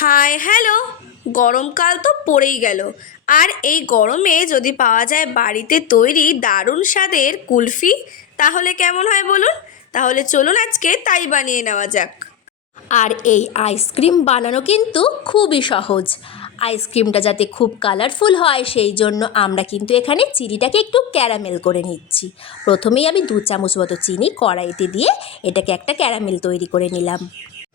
Hi hello. গরমকাল তো পড়েই গেল, আর এই গরমে যদি পাওয়া যায় বাড়িতে তৈরি দারুণ স্বাদের কুলফি, তাহলে কেমন হয় বলুন? তাহলে চলুন আজকে তাই বানিয়ে নেওয়া যাক। আর এই আইসক্রিম বানানো কিন্তু খুবই সহজ। আইসক্রিমটা যাতে খুব কালারফুল হয় সেই জন্য আমরা কিন্তু এখানে চিনিটাকে একটু ক্যারামেল করে নিচ্ছি। প্রথমেই আমি 2 চামচ মতো চিনি কড়াইতে দিয়ে এটাকে একটা ক্যারামেল তৈরি করে নিলাম।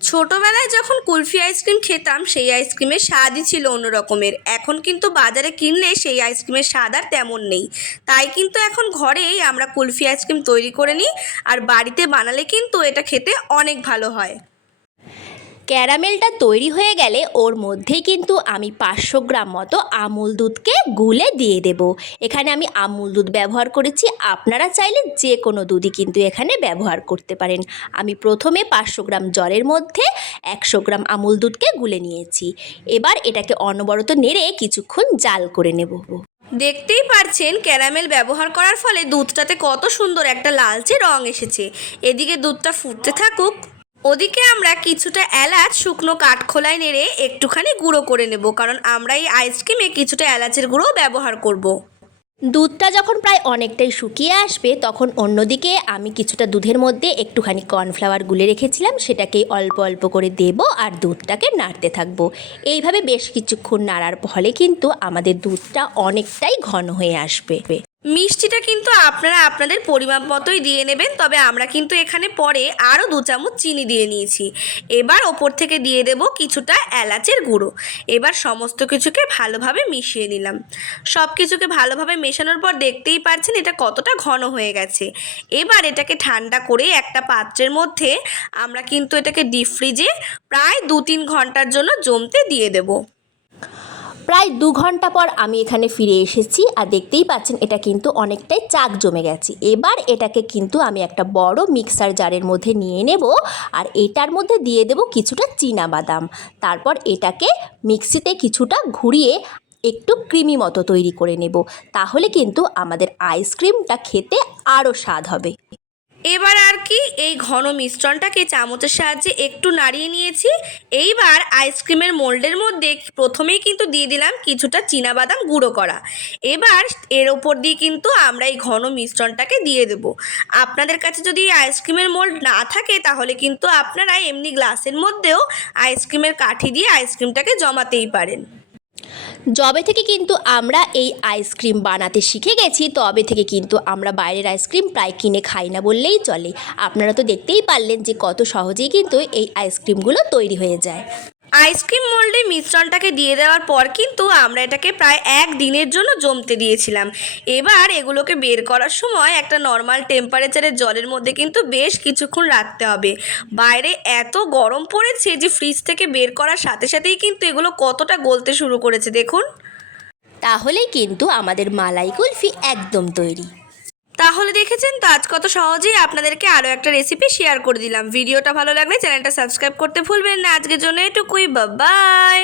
ছোটোবেলায় যখন কুলফি আইসক্রিম খেতাম সেই আইসক্রিমের স্বাদই ছিল অন্য রকমের। এখন কিন্তু বাজারে কিনলে সেই আইসক্রিমের স্বাদ আর তেমন নেই। তাই কিন্তু এখন ঘরেই আমরা কুলফি আইসক্রিম তৈরি করে নিই, আর বাড়িতে বানালে কিন্তু এটা খেতে অনেক ভালো হয়। ক্যারামেলটা তৈরি হয়ে গেলে ওর মধ্যেই কিন্তু আমি 500 গ্রাম মতো আমুল দুধকে গুলে দিয়ে দেব। এখানে আমি আমুল দুধ ব্যবহার করেছি, আপনারা চাইলে যে কোনো দুধই কিন্তু এখানে ব্যবহার করতে পারেন। আমি প্রথমে 500 গ্রাম জলের মধ্যে 100 গ্রাম আমুল দুধকে গুলে নিয়েছি। এবার এটাকে অনবরত নেড়ে কিছুক্ষণ জাল করে নেব। দেখতেই পারছেন ক্যারামেল ব্যবহার করার ফলে দুধটাতে কত সুন্দর একটা লালচে রং এসেছে। এদিকে দুধটা ফুটতে থাকুক, ওদিকে আমরা কিছুটা এলাচ শুকনো কাঠখোলায় নেড়ে একটুখানি গুঁড়ো করে নেব, কারণ আমরা এই আইসক্রিমে কিছুটা এলাচের গুঁড়ো ব্যবহার করব। দুধটা যখন প্রায় অনেকটাই শুকিয়ে আসবে তখন অন্যদিকে আমি কিছুটা দুধের মধ্যে একটুখানি কর্নফ্লাওয়ার গুলে রেখেছিলাম, সেটাকেই অল্প অল্প করে দেব আর দুধটাকে নাড়তে থাকবো। এইভাবে বেশ কিছুক্ষণ নাড়ার ফলে কিন্তু আমাদের দুধটা অনেকটাই ঘন হয়ে আসবে। মিষ্টিটা কিন্তু আপনারা আপনাদের পরিমাপ মতোই দিয়ে নেবেন, তবে আমরা কিন্তু এখানে পরে আরও 2 চামচ চিনি দিয়ে নিয়েছি। এবার ওপর থেকে দিয়ে দেব কিছুটা এলাচের গুঁড়ো। এবার সমস্ত কিছুকে ভালোভাবে মিশিয়ে নিলাম। সব কিছুকে ভালোভাবে মেশানোর পর দেখতেই পাচ্ছেন এটা কতটা ঘন হয়ে গেছে। এবার এটাকে ঠান্ডা করে একটা পাত্রের মধ্যে আমরা কিন্তু এটাকে ডিপ ফ্রিজে প্রায় 2-3 ঘন্টার জন্য জমতে দিয়ে দেবো। প্রায় 2 ঘন্টা পর আমি এখানে ফিরে এসেছি, আর দেখতেই পাচ্ছেন এটা কিন্তু অনেকটাই চাক জমে গেছে। এবার এটাকে কিন্তু আমি একটা বড় মিক্সার জারের মধ্যে নিয়ে নেব, আর এটার মধ্যে দিয়ে দেব কিছুটা চীনাবাদাম। তারপর এটাকে মিক্সিতে কিছুটা ঘুরিয়ে একটু ক্রিমি মতো তৈরি করে নেব, তাহলে কিন্তু আমাদের আইসক্রিমটা খেতে আরও স্বাদ হবে। এবার আর কি এই ঘন মিশ্রণটাকে চামচের সাহায্যে একটু নাড়িয়ে নিয়েছি। এইবার আইসক্রিমের মোল্ডের মধ্যে প্রথমেই কিন্তু দিয়ে দিলাম কিছুটা চীনাবাদাম গুঁড়ো করা। এবার এর ওপর দিয়ে কিন্তু আমরা এই ঘন মিশ্রণটাকে দিয়ে দেব। আপনাদের কাছে যদি আইসক্রিমের মোল্ড না থাকে তাহলে কিন্তু আপনারা এমনি গ্লাসের মধ্যেও আইসক্রিমের কাঠি দিয়ে আইসক্রিমটাকে জমাতেই পারেন। যবে থেকে কিন্তু আমরা এই আইসক্রিম বানাতে শিখে গেছি তবে থেকে কিন্তু আমরা বাইরের আইসক্রিম প্রায় কিনে খাই না বললেই চলে। আপনারা তো দেখতেই পারলেন যে কত সহজেই কিন্তু এই আইসক্রিমগুলো তৈরি হয়ে যায়। আইসক্রিম মোল্ডে মিশ্রণটাকে দিয়ে দেওয়ার পর কিন্তু আমরা এটাকে প্রায় 1 দিনের জন্য জমতে দিয়েছিলাম। এবার এগুলোকে বের করার সময় একটা নর্মাল টেম্পারেচারের জলের মধ্যে কিন্তু বেশ কিছুক্ষণ রাখতে হবে। বাইরে এত গরম পড়েছে যে ফ্রিজ থেকে বের করার সাথে সাথেই কিন্তু এগুলো কতটা গলতে শুরু করেছে দেখুন। তাহলেই কিন্তু আমাদের মালাই কুলফি একদম তৈরি। তাহলে দেখেছেন তো, আজ কত সহজেই আপনাদেরকে আরও একটা রেসিপি শেয়ার করে দিলাম। ভিডিওটা ভালো লাগলে চ্যানেলটা সাবস্ক্রাইব করতে ভুলবেন না। আজকের জন্য এটুকুই, বাই।